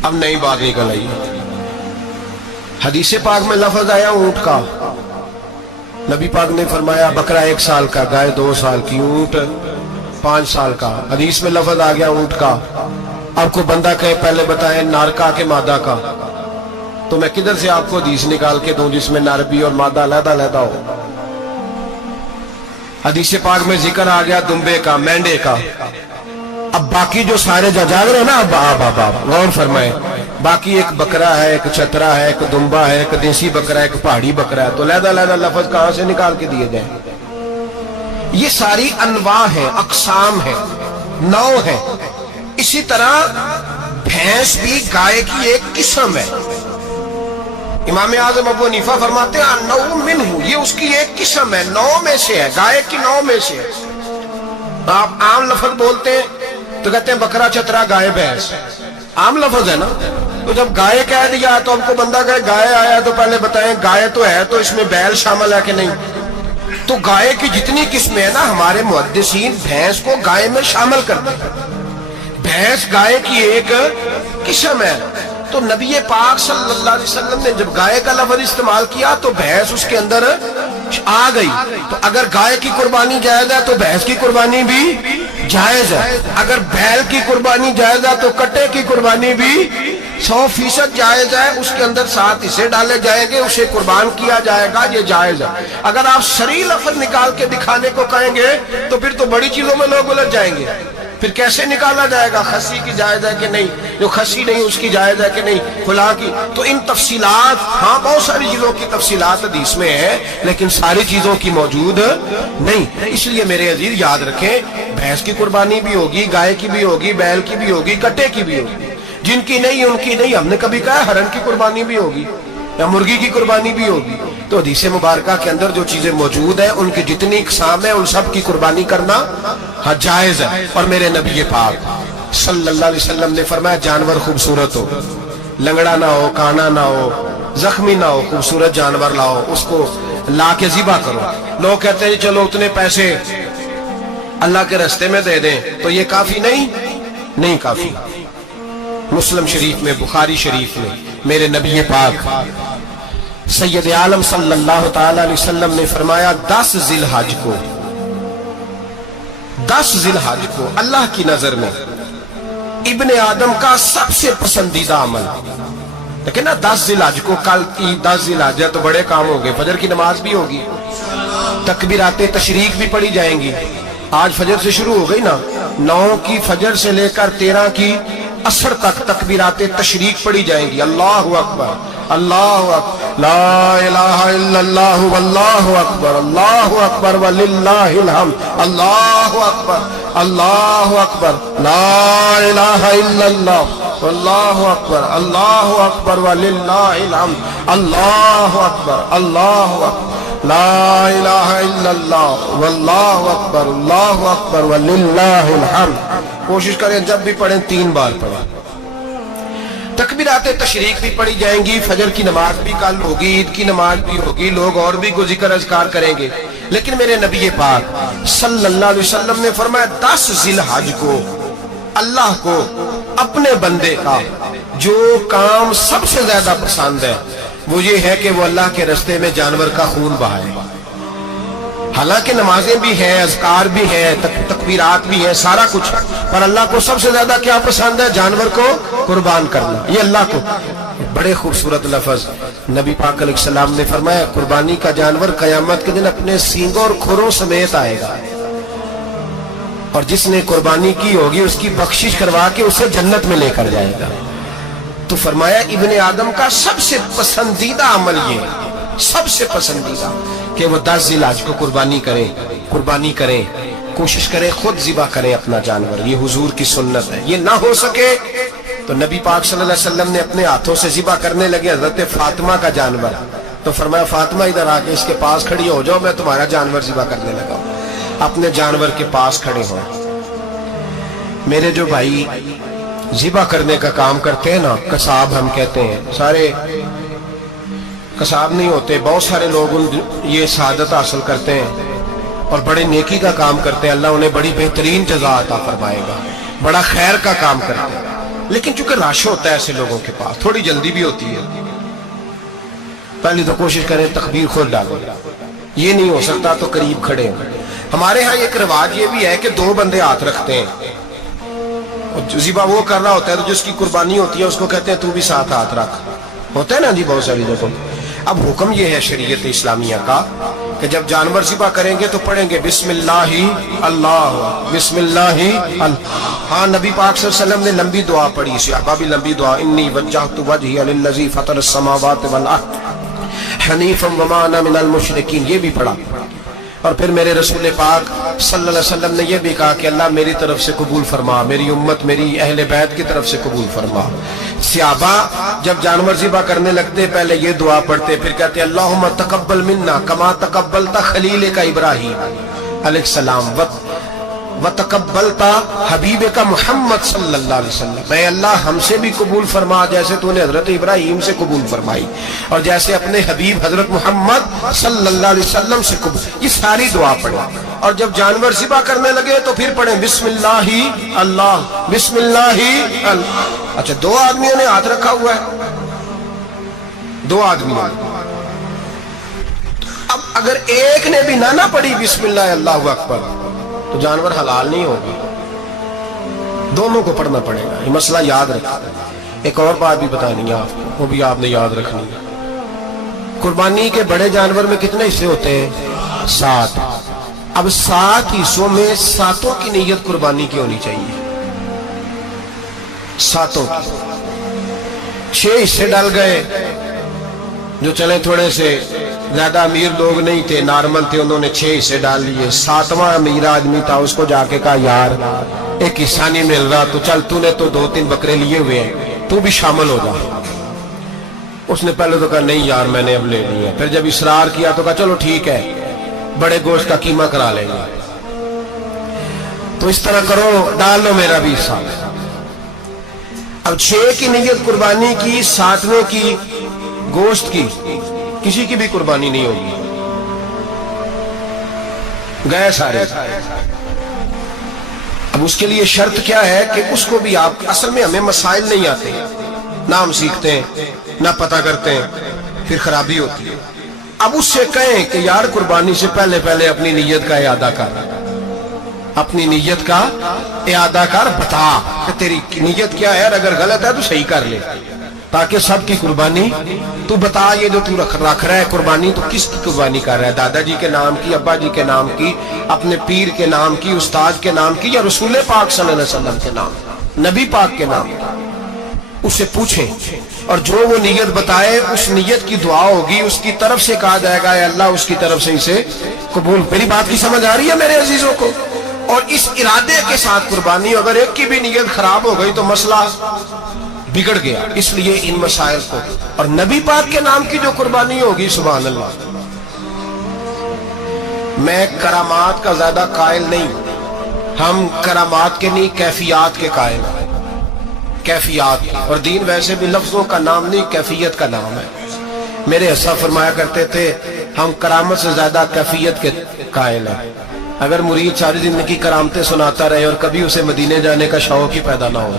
اب نئی بات نکل آئی. حدیث پاک میں لفظ آیا اونٹ کا. نبی پاک نے فرمایا بکرا 1 سال کا، گائے 2 سال کی، اونٹ 5 سال کا. حدیث میں لفظ آ گیا اونٹ کا. آپ کو بندہ کہے پہلے بتائیں نر کا کہ مادہ کا، تو میں کدھر سے آپ کو حدیث نکال کے دوں جس میں نر بھی اور مادہ علیحدہ علیحدہ ہو؟ حدیث پاک میں ذکر آ گیا دمبے کا، مینڈے کا. اب باقی جو سارے جاگ رہے ہیں نا، اب غور فرمائیں، باقی ایک بکرا ہے، ایک چترا ہے، ایک دمبا ہے، ایک دیسی بکرا ہے، ایک پہاڑی بکرا ہے، تو علیحدہ علیحدہ لفظ کہاں سے نکال کے دیے جائیں؟ یہ ساری انواع ہیں، اقسام ہیں، نوع ہیں. اسی طرح بھینس بھی گائے کی ایک قسم ہے. امام اعظم ابو حنیفہ فرماتے ہیں النوع منہ، یہ اس کی ایک قسم ہے، نوع میں سے ہے، گائے کی نوع میں سے ہے. آپ عام لفظ بولتے ہیں تو کہتے ہیں بکرا چترا گائے بھینس، عام لفظ ہے نا. تو جب گائے کہہ دیا تو ہم کو بندہ کہے گائے آیا تو پہلے بتائیں گائے تو ہے تو اس میں بیل شامل ہے کہ نہیں؟ تو گائے کی جتنی قسمیں ہیں نا، ہمارے محدثین بھینس کو گائے میں شامل کرتے ہیں. بھینس گائے کی ایک قسم ہے. تو نبی پاک صلی اللہ علیہ وسلم نے جب گائے کا لفظ استعمال کیا تو بھینس اس کے اندر آ گئی. تو اگر گائے کی قربانی جائز ہے تو بھینس کی قربانی بھی جائز ہے. اگر بیل کی قربانی جائز ہے تو کٹے کی قربانی بھی 100% جائز ہے، اس کے اندر 7 حصے ڈالے جائیں گے، اسے قربان کیا جائے گا، یہ جائز ہے۔ اگر آپ شرعی لفظ نکال کے دکھانے کو کہیں گے تو پھر تو بڑی چیزوں میں لوگ الجھ جائیں گے۔ پھر کیسے نکالا جائے گا خسی کی جائز ہے کہ نہیں، جو خسی نہیں اس کی جائز ہے کہ نہیں، فلاں کی؟ تو ان تفصیلات، ہاں بہت ساری چیزوں کی تفصیلات حدیث میں ہے، لیکن ساری چیزوں کی موجود نہیں۔ اس لیے میرے عزیز یاد رکھیں، بھینس کی قربانی بھی ہوگی، گائے کی بھی ہوگی، بیل کی بھی ہوگی، کٹے کی بھی ہوگی۔ جن کی نہیں ان کی نہیں، ہم نے کبھی کہا ہرن کی قربانی بھی ہوگی یا مرغی کی قربانی بھی ہوگی۔ تو حدیث مبارکہ کے اندر جو چیزیں موجود ہیں ان کی جتنی اقسام ہیں ان سب کی قربانی کرنا ہاں جائز ہے۔ اور میرے نبی پاک صلی اللہ علیہ وسلم نے فرمایا جانور خوبصورت ہو، لنگڑا نہ ہو، کانا نہ ہو، زخمی نہ ہو، خوبصورت جانور لاؤ، اس کو لا کے ذبح کرو۔ لوگ کہتے ہیں چلو اتنے پیسے اللہ کے راستے میں دے دیں، تو یہ کافی نہیں کافی۔ مسلم شریف میں، بخاری شریف میں میرے نبی پاک سید عالم صلی اللہ تعالی علیہ وسلم نے فرمایا 10 ذی الحج کو اللہ کی نظر میں ابن آدم کا سب سے پسندیدہ عمل، لیکن نا 10 ذی الحج کو، کل کی 10 ذی الحج ہے تو بڑے کام ہو گئے، فجر کی نماز بھی ہوگی، تکبیرات تشریق بھی پڑھی جائیں گی۔ آج فجر سے شروع ہو گئی نا، 9 کی فجر سے لے کر 13 کی عصر تک تکبیرات تشریق پڑھی جائیں گی۔ اللہ اکبر، اللہ اکبر، لا الہ الا اللہ واللہ اکبر، اللہ اکبر وللہ الحمد، اللہ اکبر، اللہ اکبر، لا الہ الا اللہ واللہ اکبر، اللہ اکبر وللہ الحمد، اللہ اکبر، اللہ اکبر، لا الہ الا اللہ واللہ اکبر، اللہ اکبر وللہ الحمد۔ کوشش کریں جب بھی پڑھیں 3 بار پڑھیں۔ تکبیرات تشریق بھی پڑھی جائیں گی، فجر کی نماز بھی کل ہوگی، عید کی نماز بھی ہوگی، لوگ اور بھی کوئی ذکر اذکار کریں گے۔ لیکن میرے نبی پاک صلی اللہ علیہ وسلم نے فرمایا 10 ذی الحج کو اللہ کو اپنے بندے کا جو کام سب سے زیادہ پسند ہے وہ یہ ہے کہ وہ اللہ کے راستے میں جانور کا خون بہائے۔ حالانکہ نمازیں بھی ہیں، اذکار بھی ہیں، تکبیرات بھی ہیں، سارا کچھ، پر اللہ کو سب سے زیادہ کیا پسند ہے؟ جانور کو قربان کرنا۔ یہ اللہ کو بڑے خوبصورت لفظ نبی پاک علیہ السلام نے فرمایا، قربانی کا جانور قیامت کے دن اپنے سینگوں اور کھروں سمیت آئے گا، اور جس نے قربانی کی ہوگی اس کی بخشش کروا کے اسے جنت میں لے کر جائے گا۔ تو فرمایا ابن آدم کا سب سے پسندیدہ عمل یہ، سب سے پسندیدہ، کہ وہ 10 ذی الحج کو قربانی کریں، کوشش کریں خود ذبح کریں اپنا جانور۔ یہ حضور کی سنت ہے۔ یہ نہ ہو سکے تو نبی پاک صلی اللہ علیہ وسلم نے اپنے ہاتھوں سے ذبح کرنے لگے حضرت فاطمہ کا جانور، تو فرمایا فاطمہ ادھر آ کے اس کے پاس کھڑی ہو جاؤ، میں تمہارا جانور ذبح کرنے لگا ہوں۔ اپنے جانور کے پاس کھڑے ہوں۔ میرے جو بھائی ذبح کرنے کا کام کرتے ہیں نا، قصاب ہم کہتے ہیں، سارے قصاب نہیں ہوتے، بہت سارے لوگ یہ سعادت حاصل کرتے ہیں اور بڑے نیکی کا کام کرتے ہیں، اللہ انہیں بڑی بہترین جزا عطا فرمائے گا، بڑا خیر کا کام کرتے ہیں۔ لیکن چونکہ رش ہوتا ہے ایسے لوگوں کے پاس، تھوڑی جلدی بھی ہوتی ہے، پہلی تو کوشش کریں تکبیر خود ڈالیں، یہ نہیں ہو سکتا تو قریب کھڑے ہیں۔ ہمارے ہاں ایک رواج یہ بھی ہے کہ 2 بندے ہاتھ رکھتے ہیں، ذبح وہ کر رہا ہوتا ہے تو جس کی قربانی ہوتی ہے اس کو کہتے ہیں تو بھی ساتھ ہاتھ رکھ، ہوتا ہے نا جی بہت ساری جگہوں۔ اب حکم یہ ہے شریعت اسلامیہ کا کہ جب جانور ذبح کریں گے تو پڑھیں گے بسم اللہ اللہ، بسم اللہ اللہ۔ ہاں نبی پاک صلی اللہ علیہ وسلم نے لمبی دعا پڑھی، صحابہ بھی لمبی دعا، انی وجہت وجہی للذی فطر السماوات والارض حنیفا وما انا من المشرکین، یہ بھی پڑھا۔ اور پھر میرے رسول پاک صلی اللہ علیہ وسلم نے یہ بھی کہا کہ اللہ میری طرف سے قبول فرما، میری امت، میری اہل بیت کی طرف سے قبول فرما۔ صحابہ جب جانور ذبح کرنے لگتے پہلے یہ دعا پڑھتے، پھر کہتے اللہم تقبل منا کما تقبلت خلیل کا ابراہیم علیہ السلام وتقبلتا حبیب کا محمد صلی اللہ علیہ وسلم، اے اللہ ہم سے بھی قبول فرما جیسے تو نے حضرت ابراہیم سے قبول فرمائی اور جیسے اپنے حبیب حضرت محمد صلی اللہ علیہ وسلم سے قبول۔ یہ ساری دعا پڑھیں، اور جب جانور ذبح کرنے لگے تو پھر پڑھیں بسم اللہ اللہ، بسم اللہ اللہ۔ اچھا 2 آدمیوں نے ہاتھ رکھا ہوا ہے، 2 آدمیوں، اب اگر ایک نے بھی نہ پڑھی بسم اللہ اللہ اکبر تو جانور حلال نہیں ہوگا، دونوں کو پڑھنا پڑے گا، یہ مسئلہ یاد رکھیں۔ ایک اور بات بھی بتانی ہے آپ کو، وہ بھی آپ نے یاد رکھنی ہے۔ قربانی کے بڑے جانور میں کتنے حصے ہوتے ہیں؟ 7۔ اب 7 حصوں میں 7 کی نیت قربانی کی ہونی چاہیے، 7 کی۔ 6 حصے ڈل گئے، جو چلے تھوڑے سے زیادہ امیر لوگ نہیں تھے، نارمل تھے، انہوں نے 6 حصے ڈال لیے۔ 7واں امیر آدمی تھا، اس کو جا کے کہا یار ایک حصہ نہیں مل رہا، تو چل تو نے تو 2-3 بکرے لیے ہوئے ہیں، تو بھی شامل ہو جا۔ اس نے پہلے تو کہا نہیں یار میں نے اب لے لیا، پھر جب اصرار کیا تو کہا چلو ٹھیک ہے بڑے گوشت کا قیمہ کرا لیں گے۔ تو اس طرح کرو، ڈال لو میرا بھی حصہ۔ اب 6 کی نیت قربانی کی، 7ویں کی گوشت کی، کسی کی بھی قربانی نہیں ہوگی، گئے سارے۔ اب اس کے لیے شرط کیا ہے کہ اس کو بھی آپ، اصل میں ہمیں مسائل نہیں آتے، نہ ہم سیکھتے ہیں نہ پتہ کرتے ہیں، پھر خرابی ہوتی ہے۔ اب اس سے کہیں کہ یار قربانی سے پہلے اپنی نیت کا اعادہ کر، اپنی نیت کا اعادہ کر، بتا کہ تیری نیت کیا ہے، اگر غلط ہے تو صحیح کر لے، تاکہ سب کی قربانی تو بتا۔ یہ جو تو رکھ رہا ہے قربانی، تو کس کی قربانی کر رہا ہے؟ دادا جی کے نام کی، ابا جی کے نام کی، اپنے پیر کے نام کی، استاد کے نام کی، یا رسول پاک صلی اللہ علیہ وسلم کے نام، نبی پاک کے نام؟ اس سے پوچھیں، اور جو وہ نیت بتائے اس نیت کی دعا ہوگی، اس کی طرف سے کہا جائے گا اے اللہ اس کی طرف سے اسے قبول۔ میری بات کی سمجھ آ رہی ہے میرے عزیزوں کو؟ اور اس ارادے کے ساتھ قربانی، اگر ایک کی بھی نیت خراب ہو گئی تو مسئلہ بگڑ گیا۔ اس لیے ان مسائل کو، اور نبی پاک کے نام کی جو قربانی ہوگی، سبحان اللہ، میں کرامات کا زیادہ قائل نہیں، ہم کرامات کے نہیں کیفیات کے قائل ہیں، کیفیات کی۔ اور دین ویسے بھی لفظوں کا نام نہیں، کیفیت کا نام ہے۔ میرے اسا فرمایا کرتے تھے ہم کرامت سے زیادہ کیفیت کے قائل ہیں۔ اگر مرید ساری زندگی کرامتیں سناتا رہے اور کبھی اسے مدینے جانے کا شوق ہی پیدا نہ ہو،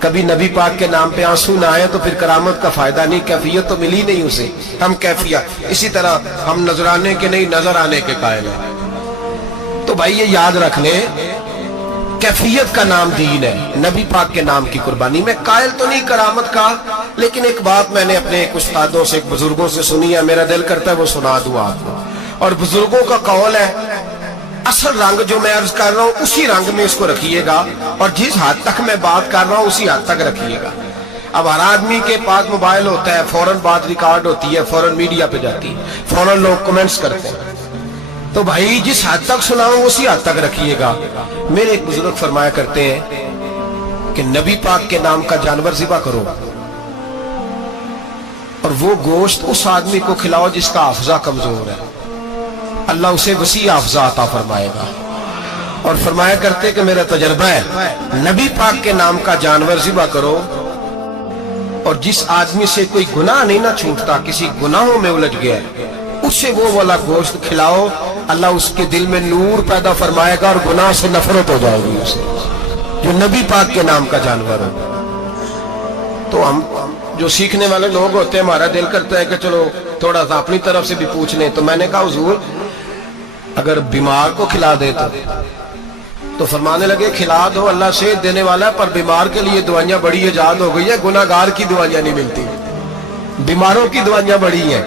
کبھی نبی پاک کے نام پہ آنسو نہ آئے، تو پھر کرامت کا فائدہ نہیں، کیفیت تو ملی نہیں اسے، ہم کیفیت۔ اسی طرح ہم نظرانے کے نہیں، نظر آنے کے قائل ہیں۔ تو بھائی یہ یاد رکھ لیں، کیفیت کا نام دین ہے، نبی پاک کے نام کی قربانی۔ میں قائل تو نہیں کرامت کا، لیکن ایک بات میں نے اپنے ایک استادوں سے، ایک بزرگوں سے سنی ہے، میرا دل کرتا ہے وہ سنا دوں آپ کو۔ اور بزرگوں کا قول ہے اصل رنگ جو میں عرض کر رہا ہوں اسی رنگ میں اس کو رکھیے گا، اور جس حد تک میں بات کر رہا ہوں اسی حد تک رکھیے گا۔ اب ہر آدمی کے پاس موبائل ہوتا ہے، فوراً بات ریکارڈ ہوتی ہے، فوراً میڈیا پہ جاتی ہے، فوراً لوگ کمنٹس کرتے ہیں۔ تو بھائی جس حد تک سناؤں اسی حد تک رکھیے گا۔ میرے ایک بزرگ فرمایا کرتے ہیں کہ نبی پاک کے نام کا جانور ذبح کرو، اور وہ گوشت اس آدمی کو کھلاؤ جس کا حافظہ کمزور ہے، اللہ اسے وسیع حافظہ عطا فرمائے گا۔ اور فرمایا کرتے کہ میرا تجربہ ہے، نبی پاک کے نام کا جانور ذبح کرو، اور جس آدمی سے کوئی گناہ نہیں نہ چھوٹتا، کسی گناہوں میں الجھ گیا ہے، اسے وہ والا گوشت کھلاؤ، اللہ اس کے دل میں نور پیدا فرمائے گا اور گناہ سے نفرت ہو جائے گی اسے، جو نبی پاک کے نام کا جانور ہو۔ تو ہم جو سیکھنے والے لوگ ہوتے ہیں، ہمارا دل کرتا ہے کہ چلو تھوڑا سا اپنی طرف سے بھی پوچھ لیں۔ تو میں نے کہا حضور اگر بیمار کو کھلا دے تو فرمانے لگے کھلا دو، اللہ صحت دینے والا ہے، پر بیمار کے لیے دوائیاں بڑی ایجاد ہو گئی ہے، گناہ گار کی دوائیاں نہیں ملتی، بیماروں کی دوائیاں بڑی ہیں،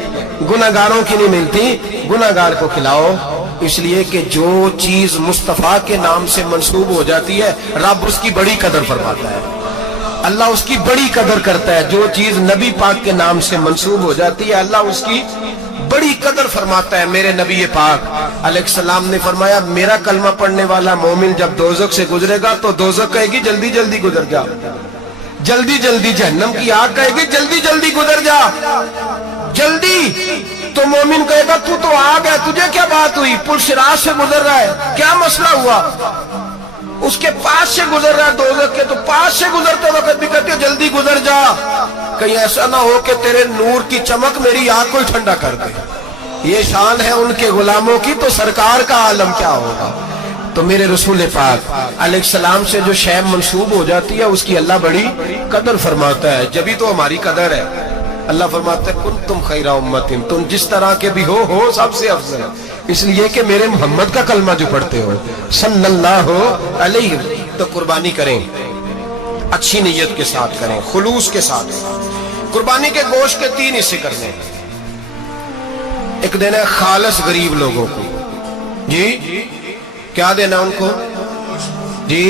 گناہ گاروں کی نہیں ملتی، گناہ گار کو کھلاؤ۔ اس لیے کہ جو چیز مصطفیٰ کے نام سے منسوب ہو جاتی ہے، رب اس کی بڑی قدر فرماتا ہے، اللہ اس کی بڑی قدر کرتا ہے۔ جو چیز نبی پاک کے نام سے منسوب ہو جاتی ہے، اللہ اس کی بڑی قدر فرماتا ہے۔ میرے نبی پاک علیہ السلام نے فرمایا میرا کلمہ پڑھنے والا مومن جب دوزخ سے گزرے گا تو دوزخ کہے گی جلدی جلدی گزر جا، جلدی جلدی، جہنم کی آگ کہے گی جلدی جلدی گزر جا، جلدی۔ تو مومن کہے گا تو آگ ہے، تجھے کیا بات ہوئی، پل صراط سے گزر رہا ہے، کیا مسئلہ ہوا؟ اس کے پاس سے گزر رہا ہے دوزخ کے، تو پاس سے گزرتے وقت بھی کہتے جلدی گزر جا، کہیں ایسا نہ ہو کہ تیرے نور کی چمک میری آنکھ کو ٹھنڈا کر دے۔ یہ شان ہے ان کے غلاموں کی، تو سرکار کا عالم کیا ہوگا۔ تو میرے رسول پاک علیہ السلام سے جو شے منسوب ہو جاتی ہے اس کی اللہ بڑی قدر فرماتا ہے، جبھی تو ہماری قدر ہے۔ اللہ فرماتا ہے کنتم خیر امت، تم جس طرح کے بھی ہو سب سے افضل، اس لیے کہ میرے محمد کا کلمہ جو پڑھتے ہو صلی اللہ علیہ، تو قربانی کریں۔ اچھی نیت کے ساتھ کریں، خلوص کے ساتھ۔ قربانی کے گوشت کے 3 حصے کرنے ہیں۔ ایک دینا ہے خالص غریب لوگوں کو، جی کیا دینا ان کو؟ جی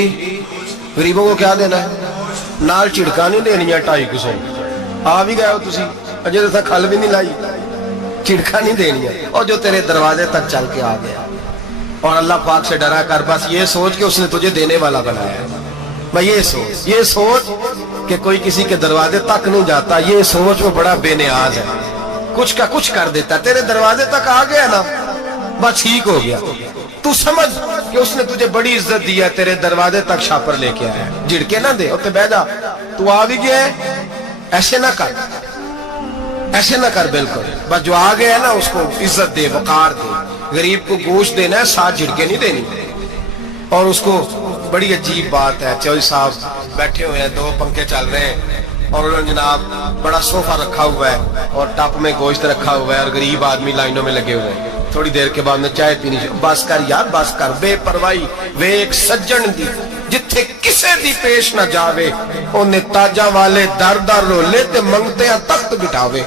غریبوں کو کیا دینا ہے؟ نال چڑکا نہیں دینی ہے 2.5 کسے، آ بھی گئے ہو تسی اجے تو کھل بھی نہیں لائی، چڑکا نہیں دینی ہے، اور جو تیرے دروازے تک چل کے آ گیا، اور اللہ پاک سے ڈرا کر بس یہ سوچ کہ اس نے تجھے دینے والا بنایا ہے۔ میں یہ سوچ کہ کوئی کسی کے دروازے تک نہیں جاتا، یہ سوچ وہ بڑا بے نیاز ہے، کچھ کا کچھ کر دیتا، تیرے دروازے تک آ گیا نا بس ٹھیک ہو گیا۔ تو سمجھ کہ اس نے تجھے بڑی عزت دی ہے، تیرے دروازے تک شاپر لے کے آیا ہے، جھڑکے نہ دے، اتنے بیٹھ جا، تو آ بھی گیا ہے، ایسے نہ کر، ایسے نہ کر، بالکل بس جو آ گیا ہے نا اس کو عزت دے، وقار دے۔ غریب کو گوشت دینا ہے، 7 جھڑکے نہیں دینی۔ اور اس کو بڑی عجیب بات ہے، چوہدری صاحب بیٹھے ہوئے ہیں، 2 پنکھے چل رہے ہیں، اور انہوں نے جناب بڑا صوفہ رکھا ہوا ہے اور ٹپ میں گوشت رکھا ہوا ہے، اور غریب آدمی لائنوں میں لگے ہوئے ہیں۔ تھوڑی دیر کے بعد میں چائے پینی چاہیے، بس کر یار بس کر، بے پرواہی وے ایک سجن دی جتھے کسے دی پیش نہ جاوے، انہیں تاجاں والے در در رولے تے منگتے ہیں تخت بٹھاوے۔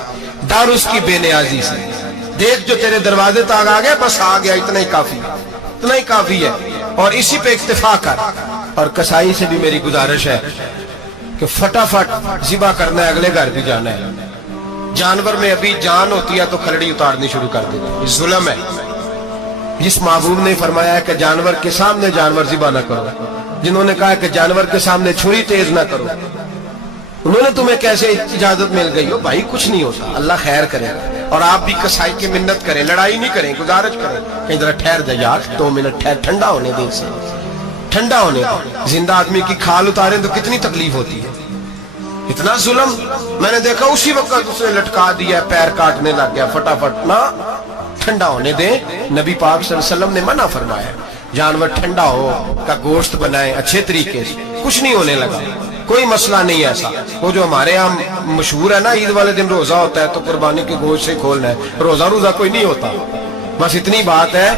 ڈر اس کی بے نیازی سے، دیکھ جو تیرے دروازے تک آ گیا، بس آ گیا، اتنا ہی کافی، اتنا ہی کافی ہے، اور اسی پہ اکتفا کر۔ اور کسائی سے بھی میری گزارش ہے کہ فٹافٹ ذبح کرنا ہے، اگلے گھر بھی جانا ہے۔ جانور میں ابھی جان ہوتی ہے تو کھلڑی اتارنی شروع کر دیتے، یہ ظلم ہے۔ جس محبوب نے فرمایا ہے کہ جانور کے سامنے جانور ذبح نہ کرو، جنہوں نے کہا کہ جانور کے سامنے چھری تیز نہ کرو، انہوں نے تمہیں کیسے اجازت مل گئی ہو؟ بھائی کچھ نہیں ہوتا، اللہ خیر کرے گا۔ اور آپ بھی کسائی کی منت کریں، لڑائی نہیں کریں، گزارش کریں، کہیں ذرا ٹھہر جا یار، 2 منٹ ٹھہر، ٹھنڈا ہونے دے، سے ٹھنڈا ہونے دے۔ زندہ آدمی کی کھال اتاریں تو کتنی تکلیف ہوتی ہے، اتنا ظلم میں نے دیکھا، اسی وقت اس نے لٹکا دیا، پیر کاٹنے لگ گیا، فٹافٹ نہ، ٹھنڈا ہونے دیں۔ نبی پاک صلی اللہ علیہ وسلم نے منع فرمایا، جانور ٹھنڈا ہو کا گوشت بنائیں اچھے طریقے سے، کچھ نہیں ہونے لگا، کوئی مسئلہ نہیں ایسا۔ وہ جو ہمارے یہاں مشہور ہے نا، عید والے دن روزہ ہوتا ہے تو قربانی کے گوشت سے کھولنا ہے، روزہ کوئی نہیں ہوتا۔ بس اتنی بات ہے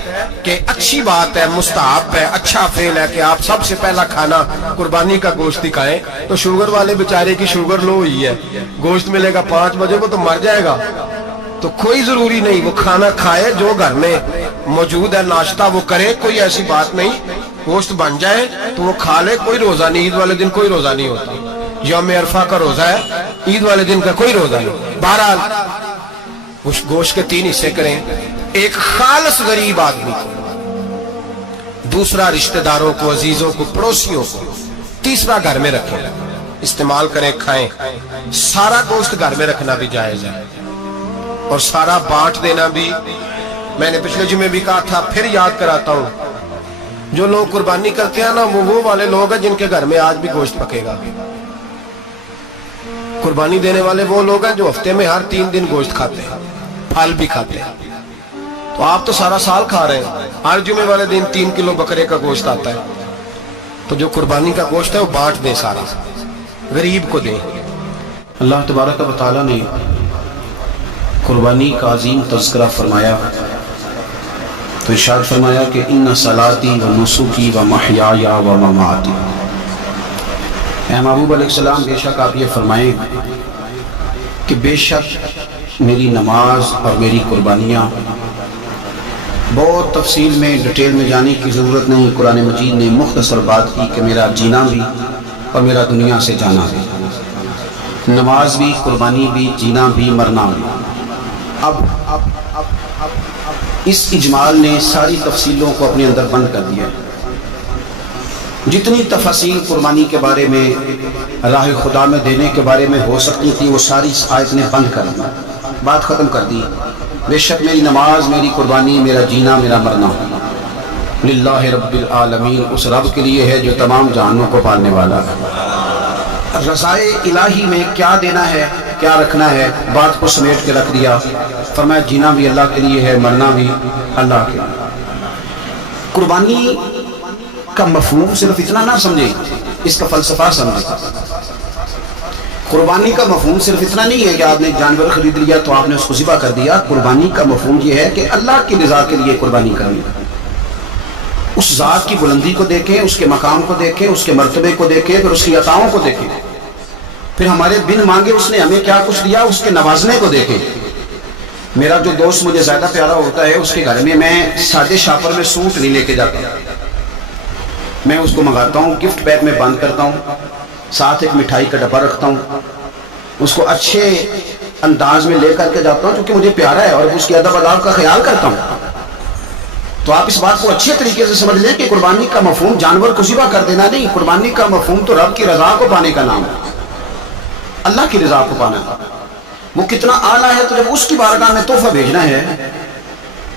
کہ اچھی بات ہے، مستحب ہے، اچھا فعل ہے کہ آپ سب سے پہلا کھانا قربانی کا گوشت ہی کھائیں۔ تو شوگر والے بیچارے کی شوگر لو ہوئی ہے، گوشت ملے گا 5 بجے کو تو مر جائے گا، تو کوئی ضروری نہیں، وہ کھانا کھائے جو گھر میں موجود ہے، ناشتہ وہ کرے، کوئی ایسی بات نہیں، گوشت بن جائے تو وہ کھا لے، کوئی روزہ نہیں، عید والے دن کوئی روزہ نہیں ہوتا، یوم عرفہ کا روزہ ہے، عید والے دن کا کوئی روزہ نہیں۔ بہرحال اس گوشت کے 3 حصے کریں، ایک خالص غریب آدمی کو، دوسرا رشتہ داروں کو، عزیزوں کو، پڑوسیوں کو، تیسرا گھر میں رکھیں، استعمال کریں، کھائیں۔ سارا گوشت گھر میں رکھنا بھی جائز ہے، اور سارا بانٹ دینا بھی۔ میں نے پچھلے جمعے بھی کہا تھا، پھر یاد کراتا ہوں، جو لوگ قربانی کرتے ہیں نا، وہ والے لوگ ہیں جن کے گھر میں آج بھی گوشت پکے گا۔ قربانی دینے والے وہ لوگ ہیں جو ہفتے میں ہر 3 دن گوشت کھاتے ہیں، پھل بھی کھاتے ہیں۔ تو آپ تو سارا سال کھا رہے ہیں، ہر جمعے والے دن 3 کلو بکرے کا گوشت آتا ہے، تو جو قربانی کا گوشت ہے وہ بانٹ دیں، سارا غریب کو دیں۔ اللہ تبارک و تعالیٰ نے قربانی کا عظیم تذکرہ فرمایا تو ارشاد فرمایا کہ ان صلاتی و نسکی و محیای و مماتی۔ اے محبوب علیہ السلام، بے شک آپ یہ فرمائیں کہ بے شک میری نماز اور میری قربانیاں، بہت تفصیل میں ڈیٹیل میں جانے کی ضرورت نہیں، قرآن مجید نے مختصر بات کی کہ میرا جینا بھی اور میرا دنیا سے جانا بھی، نماز بھی، قربانی بھی، جینا بھی، مرنا بھی۔ اب اس اجمال نے ساری تفصیلوں کو اپنے اندر بند کر دیا، جتنی تفاصیل قربانی کے بارے میں، راہ خدا میں دینے کے بارے میں ہو سکتی تھی، وہ ساری اس آیت نے بند کر دی، بات ختم کر دی۔ بے شک میری نماز، میری قربانی، میرا جینا، میرا مرنا للہ رب العالمین، اس رب کے لیے ہے جو تمام جہانوں کو پالنے والا ہے۔ رضائے الہی میں کیا دینا ہے، کیا رکھنا ہے، بات کو سمیٹ کے رکھ دیا۔ فرمایا جینا بھی اللہ کے لیے ہے، مرنا بھی اللہ کے لیے۔ قربانی کا مفہوم صرف اتنا نہ سمجھے، اس کا فلسفہ سمجھے۔ قربانی کا مفہوم صرف اتنا نہیں ہے کہ آپ نے جانور خرید لیا تو آپ نے اس کو ذبح کر دیا۔ قربانی کا مفہوم یہ ہے کہ اللہ کی رضا کے لیے قربانی کرنی، اس ذات کی بلندی کو دیکھیں، اس کے مقام کو دیکھیں، اس کے مرتبے کو دیکھیں، پھر اس کی عطاؤں کو دیکھیں، پھر ہمارے بن مانگے اس نے ہمیں کیا کچھ دیا، اس کے نوازنے کو دیکھیں۔ میرا جو دوست مجھے زیادہ پیارا ہوتا ہے، اس کے گھر میں سادے شاپر میں سوٹ نہیں لے کے جاتا، میں اس کو منگاتا ہوں، گفٹ پیک میں بند کرتا ہوں، ساتھ ایک مٹھائی کا ڈبہ رکھتا ہوں، اس کو اچھے انداز میں لے کر کے جاتا ہوں کیونکہ مجھے پیارا ہے اور اس کی ادب آداب کا خیال کرتا ہوں۔ تو آپ اس بات کو اچھے طریقے سے سمجھ لیں کہ قربانی کا مفہوم جانور کو ذبح کر دینا نہیں، قربانی کا مفہوم تو رب کی رضا کو پانے کا نام ہے، اللہ کی رضا کو پانا ہے۔ وہ کتنا اعلیٰ ہے، تو جب اس کی بارگاہ میں تحفہ بھیجنا ہے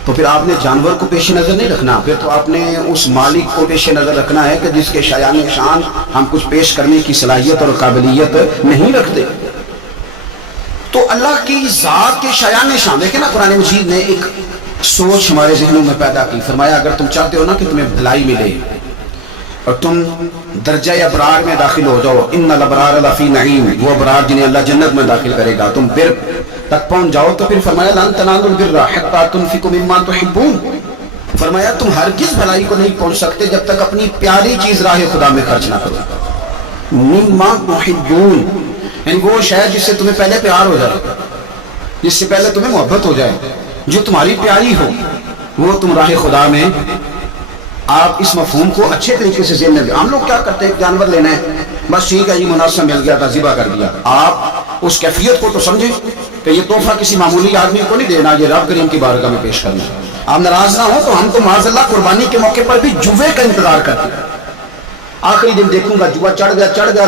تو پھر آپ نے جانور کو پیش نظر نہیں رکھنا، پھر تو آپ نے اس مالک کو پیش نظر رکھنا ہے کہ جس کے شایان شان ہم کچھ پیش کرنے کی صلاحیت اور قابلیت نہیں رکھتے۔ تو اللہ کی ذات کے شایان شان دیکھیں نا، قرآن مجید نے ایک سوچ ہمارے ذہنوں میں پیدا کی، فرمایا اگر تم چاہتے ہو نا کہ تمہیں بھلائی ملے اور تم درجہ ابرار میں داخل ہو جاؤ، ان الابرار لفی نعیم، وہ ابرار جنہیں اللہ جنت میں داخل کرے گا، تم بر تک پہنچ جاؤ، تو پھر فرمایا لن تنالوا البر حتی تنفقوا مما تحبون، فرمایا تم ہرگز بھلائی کو نہیں پہنچ سکتے جب تک اپنی پیاری چیز راہ خدا میں خرچ نہ کرو، مما تحبون، یعنی وہ شے جس سے تمہیں پہلے پیار ہو جائے، جس سے پہلے تمہیں محبت ہو جائے، جو تمہاری پیاری ہو، وہ تم راہ خدا میں۔ آپ اس مفہوم کو اچھے طریقے سے ذہن میں لیں۔ ہم لوگ کیا کرتے ہیں، جانور لینا ہے، بس ٹھیک ہے، یہ مناسب مل گیا تھا، ذبح کر دیا۔ آپ اس کیفیت کو تو سمجھیں کہ یہ تحفہ کسی معمولی آدمی کو نہیں دینا، یہ رب کریم کی بارگاہ میں پیش کرنا۔ آپ ناراض نہ ہو تو ہم تو معاذ اللہ قربانی کے موقع پر بھی جوے کا انتظار کرتے ہیں، آخری دن دیکھوں گا جوا چڑھ گیا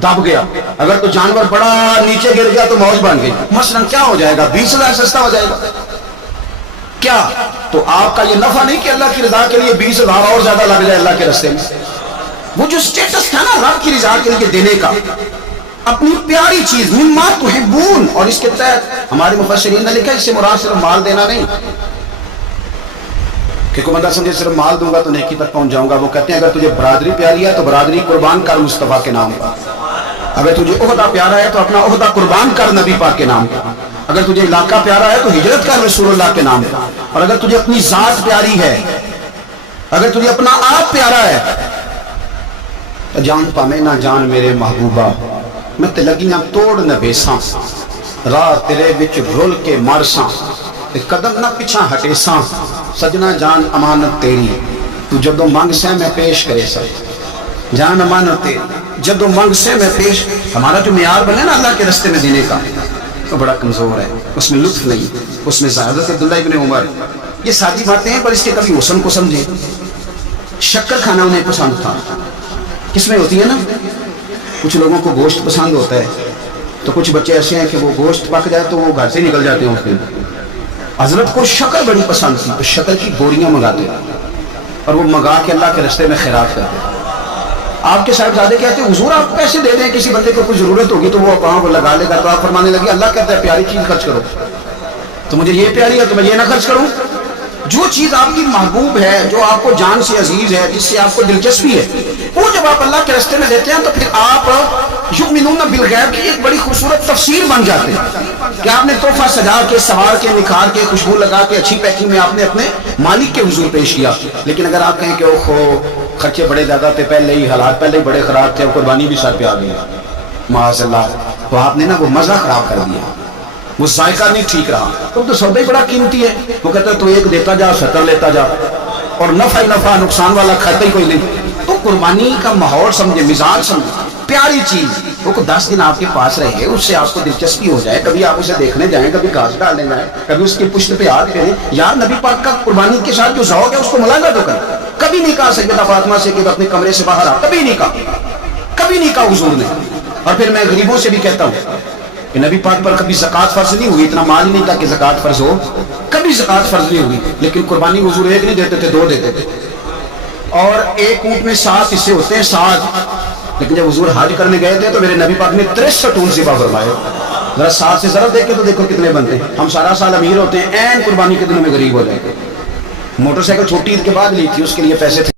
دب گیا، اگر تو جانور بڑا نیچے گر گیا تو موج بن گئی، مثلا کیا ہو جائے گا، 20,000 سستا ہو جائے گا کیا؟ تو آپ کا یہ نفع نہیں کہ اللہ کی رضا کے لیے 20,000 اور زیادہ لگ جائے اللہ کے راستے میں، وہ جو سٹیٹس تھا نا رب کی رضا کے لیے دینے کا، اپنی پیاری چیز مما تحبون، اور اس کے تحت ہمارے مفسرین نے لکھا اس سے مراد صرف مال دینا نہیں، کہ کوئی بندہ سمجھے صرف مال دوں گا تو نیکی تک پہنچ جاؤں گا۔ وہ کہتے ہیں اگر تجھے برادری پیاری ہے تو برادری قربان کر مصطفیٰ کے نام کا، اگر تجھے عہدہ پیارا ہے تو اپنا عہدہ قربان کر نبی پاک کے نام کا، اگر تجھے علاقہ پیارا ہے تو ہجرت کر رسول اللہ کے نام کا، اور اگر تجھے اپنی ذات پیاری ہے، اگر تجھے اپنا آپ پیارا ہے، جان پامے نہ جان میرے محبوبہ، میں تے لگیاں توڑ نہ بیساں، راہ تیرے وچ رول کے مارساں، تے قدم نہ پیچھا ہٹے ساں، سجنا جان امانت تیری، تو جدو منگ سے میں پیش کرے سا، جان امانت تیری جدو منگ سے میں پیش۔ ہمارا جو معیار بنے نا اللہ کے رستے میں دینے کا، وہ بڑا کمزور ہے، اس میں لطف نہیں، اس میں حضرت عبداللہ ابن عمر، یہ سادی باتیں ہیں پر اس کے کبھی حسن کو سمجھیں۔ شکر کھانا انہیں پسند تھا، کس میں ہوتی ہے نا، کچھ لوگوں کو گوشت پسند ہوتا ہے، تو کچھ بچے ایسے ہیں کہ وہ گوشت پک جائے تو وہ گھر سے نکل جاتے ہیں اس دن۔ حضرت کو شکر بڑی پسند تھی، تو شکر کی بوریاں منگاتے اور وہ منگا کے اللہ کے رستے میں خیرات کرتے۔ آپ کے صاحبزادے کہتے ہیں حضور آپ پیسے دے دیں، کسی بندے کو کوئی ضرورت ہوگی تو وہ کہاں کو لگا لے گا، تو آپ فرمانے لگے اللہ کہتا ہے پیاری چیز خرچ کرو، تو مجھے یہ پیاری ہے تو میں یہ نہ خرچ کروں۔ جو چیز آپ کی محبوب ہے، جو آپ کو جان سے عزیز ہے، جس سے آپ کو دلچسپی ہے، وہ جب آپ اللہ کے راستے میں دیتے ہیں تو پھر آپ یؤمنون بالغیب کی ایک بڑی خوبصورت تفسیر بن جاتے ہیں کہ آپ نے تحفہ سجا کے، سوار کے، نکھار کے، خوشبو لگا کے، اچھی پیکنگ میں آپ نے اپنے مالک کے حضور پیش کیا۔ لیکن اگر آپ کہیں کہ اوہو خرچے بڑے زیادہ تھے، پہلے ہی حالات پہلے ہی بڑے خراب تھے، قربانی بھی سر پہ آ گئی معاذ اللہ، تو آپ نے نا وہ مزہ خراب کر دیا، وہ ذائقہ نہیں ٹھیک رہا۔ تو سودا ہی بڑا قیمتی ہے، وہ کہتا ہے تو ایک دیتا جا 70 لیتا جا، اور نفع ہی نفع، نقصان والا کھاتا ہی کوئی نہیں۔ تو قربانی کا ماحول سمجھے، مزاج سمجھے، پیاری چیز وہ 10 دن آپ کے پاس رہے، اس سے آپ کو دلچسپی ہو جائے، کبھی آپ اسے دیکھنے جائیں، کبھی گھاس ڈالنے جائیں، کبھی اس کی پشت پہ ہاتھ پھیریں۔ یار نبی پاک کا قربانی کے ساتھ جو ذوق ہے اس کو ملاحظہ تو کر۔ کبھی نہیں کہا سیدہ فاطمہ سے کہ اپنے کمرے سے باہر آ، کبھی نہیں کہا حضور نے۔ اور پھر میں غریبوں سے بھی کہتا ہوں کہ نبی پاک پر کبھی زکوٰۃ فرض نہیں ہوئی، اتنا مال ہی نہیں تھا کہ زکوٰۃ فرض ہو، کبھی زکوٰۃ فرض نہیں ہوئی، لیکن قربانی حضور ایک نہیں دیتے تھے، 2 دیتے تھے، اور ایک اونٹ میں 7 حصے ہوتے ہیں، 7۔ لیکن جب حضور حج کرنے گئے تھے تو میرے نبی پاک نے 63 اونٹ ذبح فرمائے۔ ذرا 7 سے ضرب دیکھ کے تو دیکھو کتنے بنتے ہیں۔ ہم سارا سال امیر ہوتے ہیں، عین قربانی کے دنوں میں غریب ہو جائیں گے۔ موٹر سائیکل چھوٹی عید کے بعد لی تھی، اس کے لیے پیسے تھے۔